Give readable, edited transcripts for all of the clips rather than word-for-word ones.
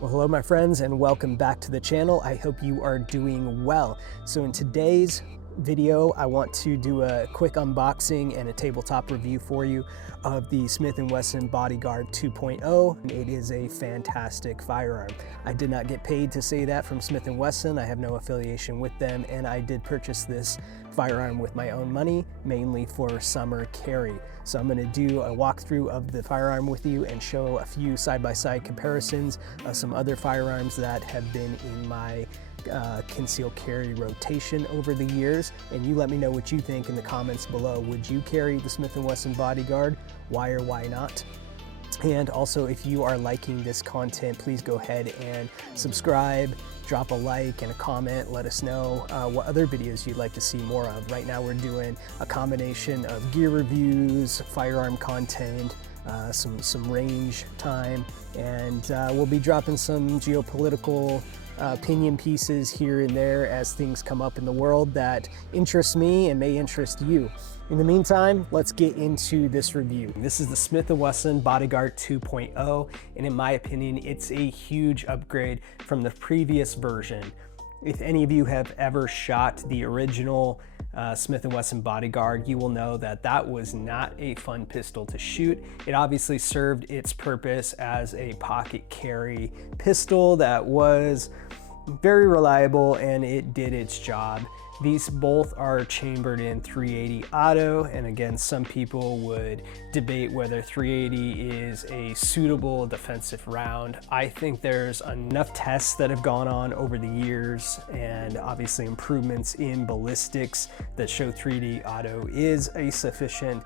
Well, hello my friends and welcome back to the channel. I hope you are doing well. So in today's video, I want to do a quick unboxing and a tabletop review for you of the Smith Wesson Bodyguard 2.0. It is a fantastic firearm. I did not get paid to say that from Smith Wesson. I have no affiliation with them, and I did purchase this firearm with my own money, mainly for summer carry. So I'm going to do a walkthrough of the firearm with you and show a few side-by-side comparisons of some other firearms that have been in my concealed carry rotation over the years. And you let me know what you think in the comments below. Would you carry the Smith Wesson Bodyguard? Why or why not? And also, if you are liking this content, please go ahead and subscribe, drop a like and a comment. Let us know what other videos you'd like to see more of. Right now we're doing a combination of gear reviews, firearm content, some range time, and we'll be dropping some geopolitical opinion pieces here and there as things come up in the world that interest me and may interest you. In the meantime, let's get into this review. This is the Smith Wesson Bodyguard 2.0, and in my opinion, it's a huge upgrade from the previous version. If any of you have ever shot the original Smith Wesson Bodyguard, you will know that that was not a fun pistol to shoot. It obviously served its purpose as a pocket carry pistol that was very reliable, and it did its job. These both are chambered in 380 auto, and again, some people would debate whether 380 is a suitable defensive round. I think there's enough tests that have gone on over the years, and obviously improvements in ballistics, that show 380 auto is a sufficient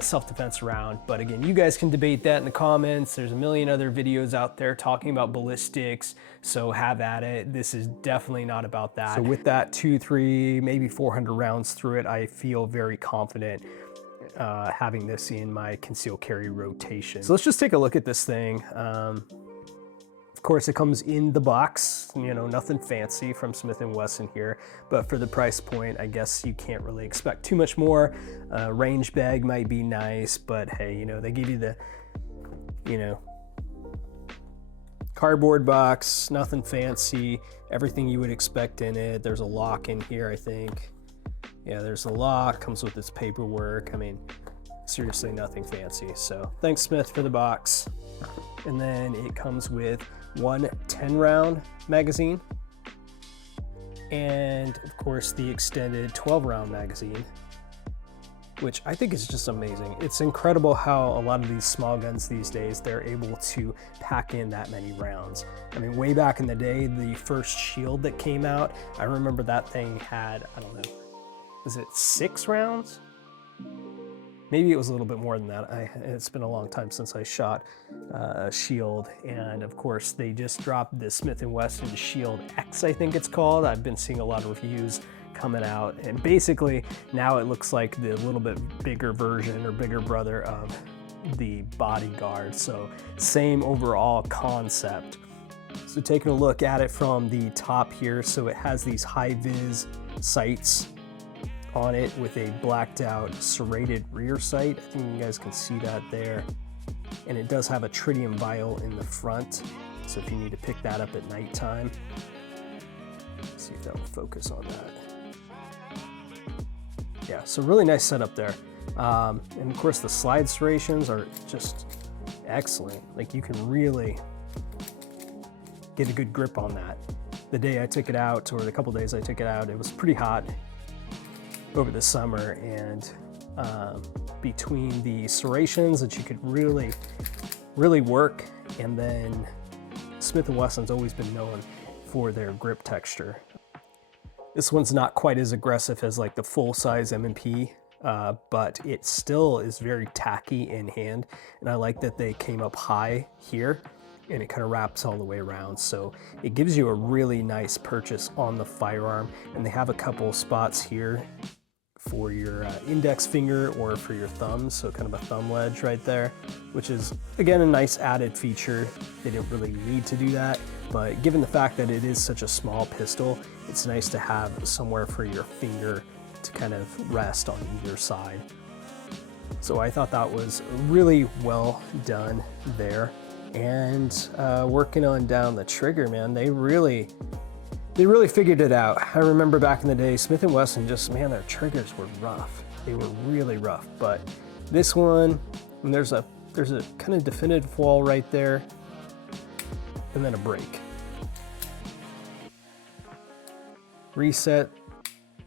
self-defense round. But again, you guys can debate that in the comments. There's a million other videos out there talking about ballistics, so have at it. This is definitely not about that. So with that 2, 3, maybe 400 rounds through it, I feel very confident having this in my concealed carry rotation. So let's just take a look at this thing. Of course, it comes in the box, you know, nothing fancy from Smith & Wesson here, but for the price point, I guess you can't really expect too much more. Range bag might be nice, but hey, you know, they give you the, you know, cardboard box, nothing fancy, everything you would expect in it. There's a lock in here, I think. Yeah, there's a lock, comes with its paperwork. I mean, seriously, nothing fancy. So thanks, Smith, for the box. And then it comes with one 10-round magazine, and of course the extended 12-round magazine, which I think is just amazing. It's incredible how a lot of these small guns these days, they're able to pack in that many rounds. I mean, way back in the day, the first Shield that came out, I remember that thing had, I don't know, was it 6 rounds? Maybe it was a little bit more than that. It's been a long time since I shot a Shield, and of course they just dropped the Smith & Wesson Shield X, I think it's called. I've been seeing a lot of reviews coming out, and basically now it looks like the little bit bigger version or bigger brother of the Bodyguard. So same overall concept. So taking a look at it from the top here, so it has these high-vis sights on it with a blacked out serrated rear sight. I think you guys can see that there. And it does have a tritium vial in the front, so if you need to pick that up at nighttime. Let's see if that will focus on that. Yeah, so really nice setup there. And of course the slide serrations are just excellent. Like, you can really get a good grip on that. The day I took it out, or the couple days I took it out, it was pretty hot over the summer, and between the serrations that you could really work, and then Smith & Wesson's always been known for their grip texture. This one's not quite as aggressive as like the full-size M&P, but it still is very tacky in hand, and I like that they came up high here and it kind of wraps all the way around, so it gives you a really nice purchase on the firearm. And they have a couple spots here for your index finger or for your thumb, so kind of a thumb ledge right there, which is again a nice added feature. They didn't really need to do that, but given the fact that it is such a small pistol, it's nice to have somewhere for your finger to kind of rest on either side. So I thought that was really well done there. and working on down the trigger, man, they really figured it out. I remember back in the day, Smith & Wesson just, man, their triggers were rough. They were really rough, but this one, and there's a kind of definitive wall right there, and then a break. Reset.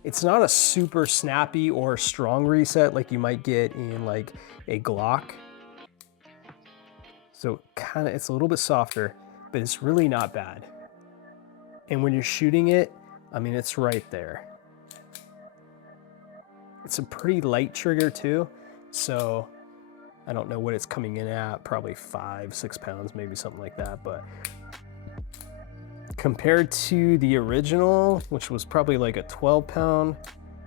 It's not a super snappy or strong reset like you might get in like a Glock. So kind of, it's a little bit softer, but it's really not bad. And when you're shooting it, I mean, it's right there. It's a pretty light trigger too. So I don't know what it's coming in at, probably 5-6 pounds, maybe something like that. But compared to the original, which was probably like a 12-pound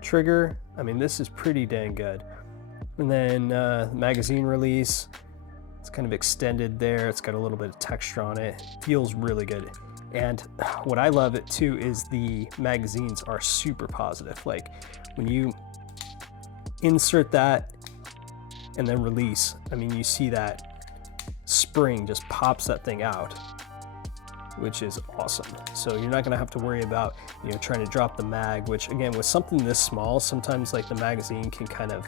trigger, I mean, this is pretty dang good. And then magazine release, it's kind of extended there. It's got a little bit of texture on it. Feels really good. And what I love it too is the magazines are super positive. Like when you insert that and then release, I mean, you see that spring just pops that thing out, which is awesome. So you're not gonna have to worry about, you know, trying to drop the mag, which again, with something this small, sometimes like the magazine can kind of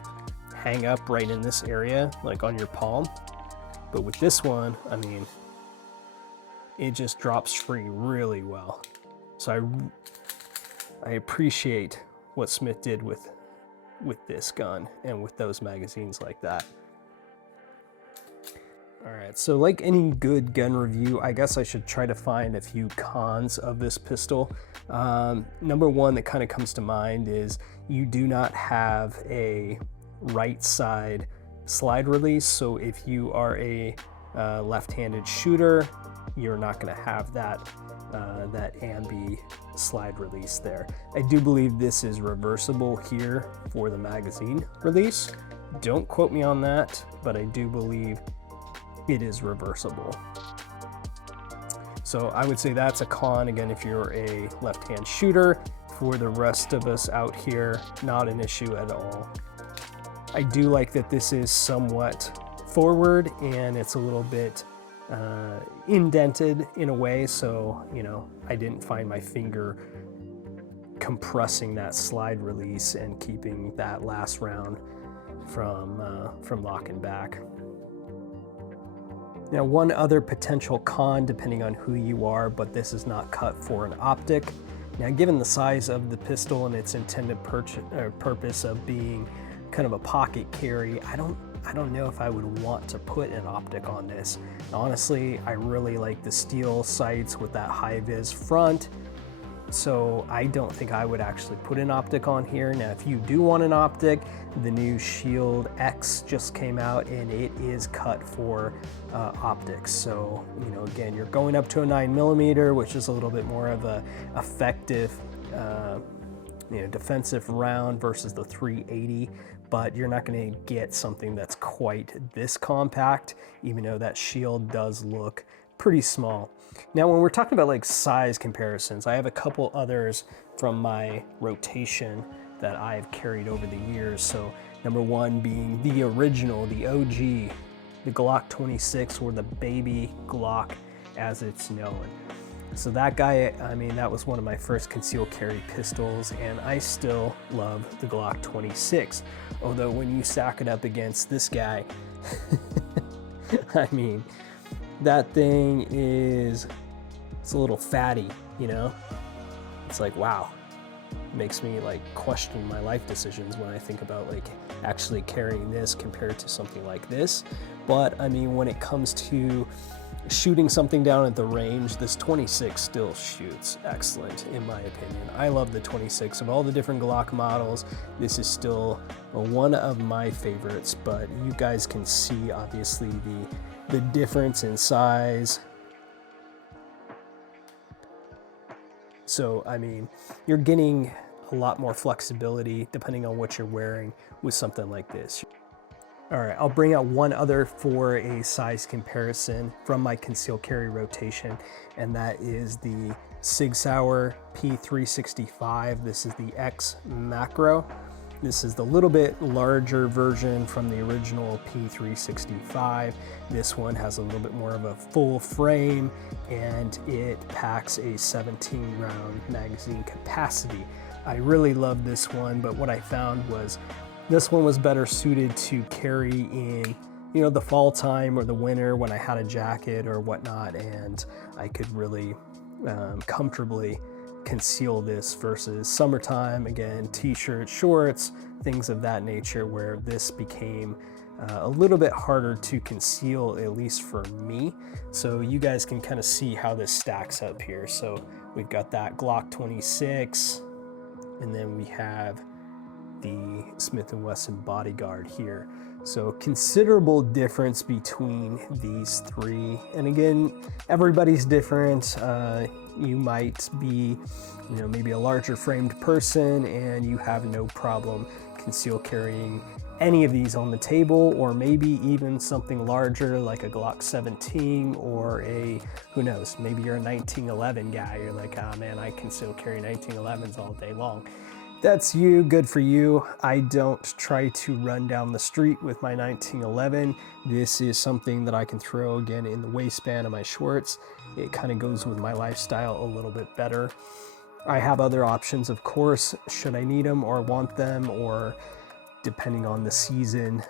hang up right in this area, like on your palm. But with this one, I mean, it just drops free really well. So I appreciate what Smith did with this gun and with those magazines like that. All right, so like any good gun review, I guess I should try to find a few cons of this pistol. Number one that kind of comes to mind is you do not have a right side slide release. So if you are a left-handed shooter, you're not going to have that ambi slide release there. I do believe this is reversible here for the magazine release. Don't quote me on that, but I do believe it is reversible. So I would say that's a con, again, if you're a left-hand shooter. For the rest of us out here, not an issue at all. I do like that this is somewhat forward and it's a little bit indented in a way, so you know, I didn't find my finger compressing that slide release and keeping that last round from locking back. Now, one other potential con, depending on who you are, but this is not cut for an optic. Now, given the size of the pistol and its intended purpose of being kind of a pocket carry, I don't know if I would want to put an optic on this. Honestly, I really like the steel sights with that high-vis front, so I don't think I would actually put an optic on here. Now, if you do want an optic, the new Shield X just came out and it is cut for optics. So, you know, again, you're going up to a 9mm, which is a little bit more of a effective, you know, defensive round versus the 380. But you're not going to get something that's quite this compact, even though that shield does look pretty small. Now, when we're talking about like size comparisons, I have a couple others from my rotation that I've carried over the years. So number one being the original, the OG, the Glock 26, or the baby Glock as it's known. So that guy, I mean, that was one of my first concealed carry pistols, and I still love the Glock 26. Although when you stack it up against this guy, I mean, that thing it's a little fatty, you know? It's like, wow. It makes me like question my life decisions when I think about like actually carrying this compared to something like this. But I mean, when it comes to shooting something down at the range, this 26 still shoots excellent in my opinion. I love the 26. Of all the different Glock models, this is still one of my favorites, but you guys can see obviously the difference in size. So I mean, you're getting a lot more flexibility depending on what you're wearing with something like this. All right, I'll bring out one other for a size comparison from my concealed carry rotation, and that is the Sig Sauer P365. This is the X Macro. This is the little bit larger version from the original P365. This one has a little bit more of a full frame, and it packs a 17 round magazine capacity. I really love this one, but what I found was this one was better suited to carry in, you know, the fall time or the winter when I had a jacket or whatnot, and I could really comfortably conceal this versus summertime, again, t-shirts, shorts, things of that nature, where this became a little bit harder to conceal, at least for me. So you guys can kind of see how this stacks up here. So we've got that Glock 26, and then we have the Smith Wesson Bodyguard here. So considerable difference between these three. And again, everybody's different. You might be, you know, maybe a larger framed person and you have no problem conceal carrying any of these on the table, or maybe even something larger like a Glock 17 or a, who knows, maybe you're a 1911 guy. You're like, ah, man, I conceal carry 1911s all day long. That's you, good for you. I don't try to run down the street with my 1911. This is something that I can throw again in the waistband of my shorts. It kind of goes with my lifestyle a little bit better. I have other options, of course, should I need them or want them, or depending on the season,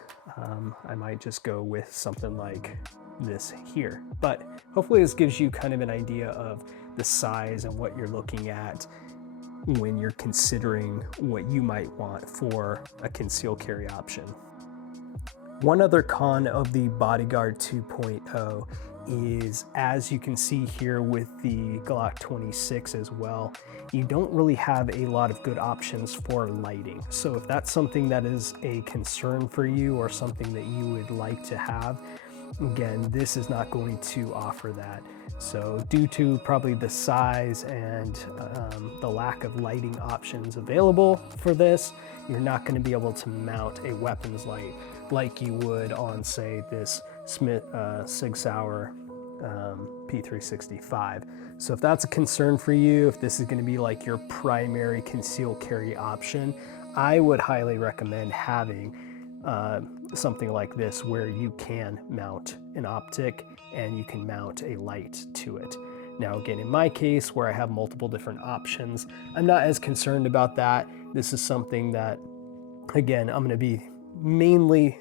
I might just go with something like this here. But hopefully this gives you kind of an idea of the size and what you're looking at when you're considering what you might want for a conceal carry option. One other con of the Bodyguard 2.0 is, as you can see here with the Glock 26 as well, you don't really have a lot of good options for lighting. So if that's something that is a concern for you or something that you would like to have, again, this is not going to offer that. So due to probably the size and the lack of lighting options available for this, you're not going to be able to mount a weapons light like you would on, say, this Smith Sig Sauer P365. So if that's a concern for you, if this is going to be like your primary conceal carry option, I would highly recommend having something like this where you can mount an optic and you can mount a light to it. Now again, in my case where I have multiple different options, I'm not as concerned about that. This is something that, again, I'm going to be mainly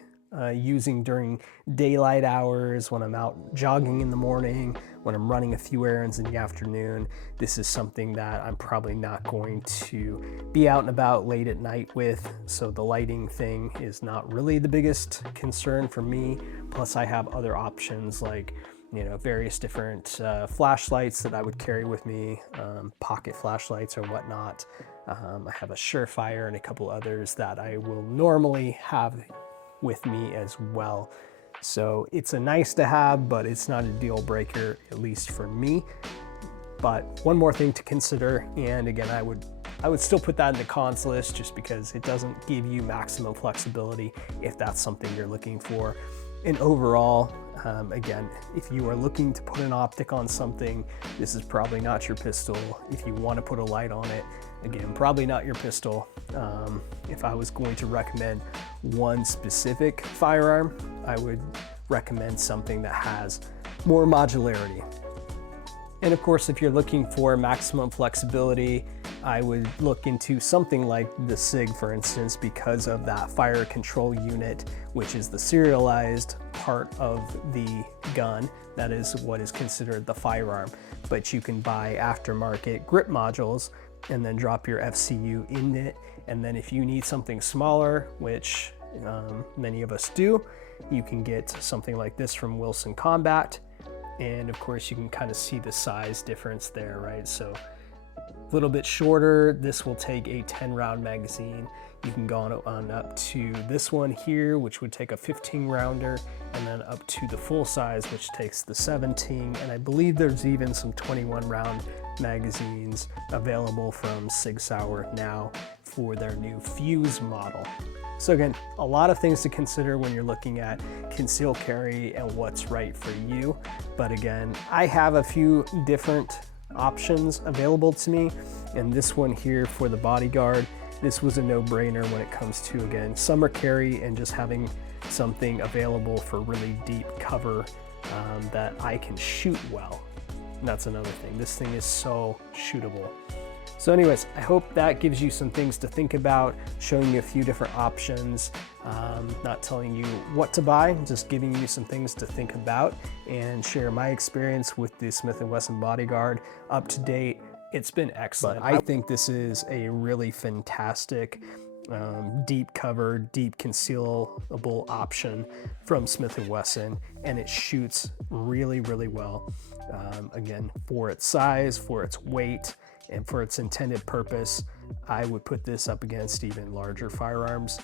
using during daylight hours, when I'm out jogging in the morning, when I'm running a few errands in the afternoon. This is something that I'm probably not going to be out and about late at night with, so the lighting thing is not really the biggest concern for me. Plus I have other options like, you know, various different flashlights that I would carry with me, pocket flashlights or whatnot. I have a Surefire and a couple others that I will normally have with me as well. So it's a nice to have, but it's not a deal breaker, at least for me. But one more thing to consider, and again, I would still put that in the cons list just because it doesn't give you maximum flexibility if that's something you're looking for. And overall, again, if you are looking to put an optic on something, this is probably not your pistol. If you want to put a light on it, again, probably not your pistol. If I was going to recommend one specific firearm, I would recommend something that has more modularity. And of course, if you're looking for maximum flexibility, I would look into something like the SIG, for instance, because of that fire control unit, which is the serialized part of the gun. That is what is considered the firearm. But you can buy aftermarket grip modules and then drop your FCU in it. And then if you need something smaller, which many of us do, you can get something like this from Wilson Combat. And of course, you can kind of see the size difference there, right? So a little bit shorter, this will take a 10 round magazine. You can go on up to this one here, which would take a 15 rounder, and then up to the full size, which takes the 17. And I believe there's even some 21 round magazines available from Sig Sauer now for their new Fuse model. So again, a lot of things to consider when you're looking at conceal carry and what's right for you. But again, I have a few different options available to me, and this one here for the Bodyguard, this was a no-brainer when it comes to, again, summer carry and just having something available for really deep cover that I can shoot well. And that's another thing. This thing is so shootable. So anyways, I hope that gives you some things to think about, showing you a few different options, not telling you what to buy, just giving you some things to think about and share my experience with the Smith Wesson Bodyguard up to date. It's been excellent. I think this is a really fantastic deep cover, deep concealable option from Smith & Wesson, and it shoots really, really well. Again, for its size, for its weight, and for its intended purpose, I would put this up against even larger firearms.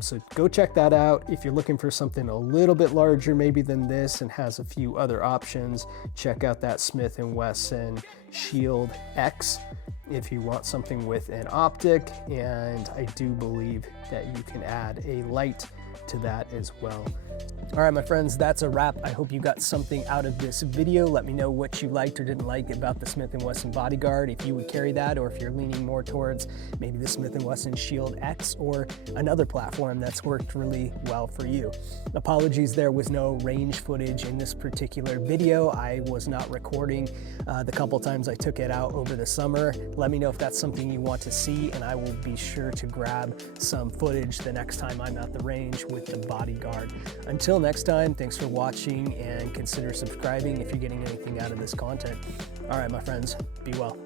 So go check that out. If you're looking for something a little bit larger maybe than this and has a few other options, check out that Smith & Wesson Shield X if you want something with an optic, and I do believe that you can add a light to that as well. All right, my friends, that's a wrap. I hope you got something out of this video. Let me know what you liked or didn't like about the Smith & Wesson Bodyguard, if you would carry that, or if you're leaning more towards maybe the Smith & Wesson Shield X or another platform that's worked really well for you. Apologies, there was no range footage in this particular video. I was not recording the couple times I took it out over the summer. Let me know if that's something you want to see, and I will be sure to grab some footage the next time I'm at the range with the Bodyguard. Until next time, thanks for watching, and consider subscribing if you're getting anything out of this content. All right, my friends, be well.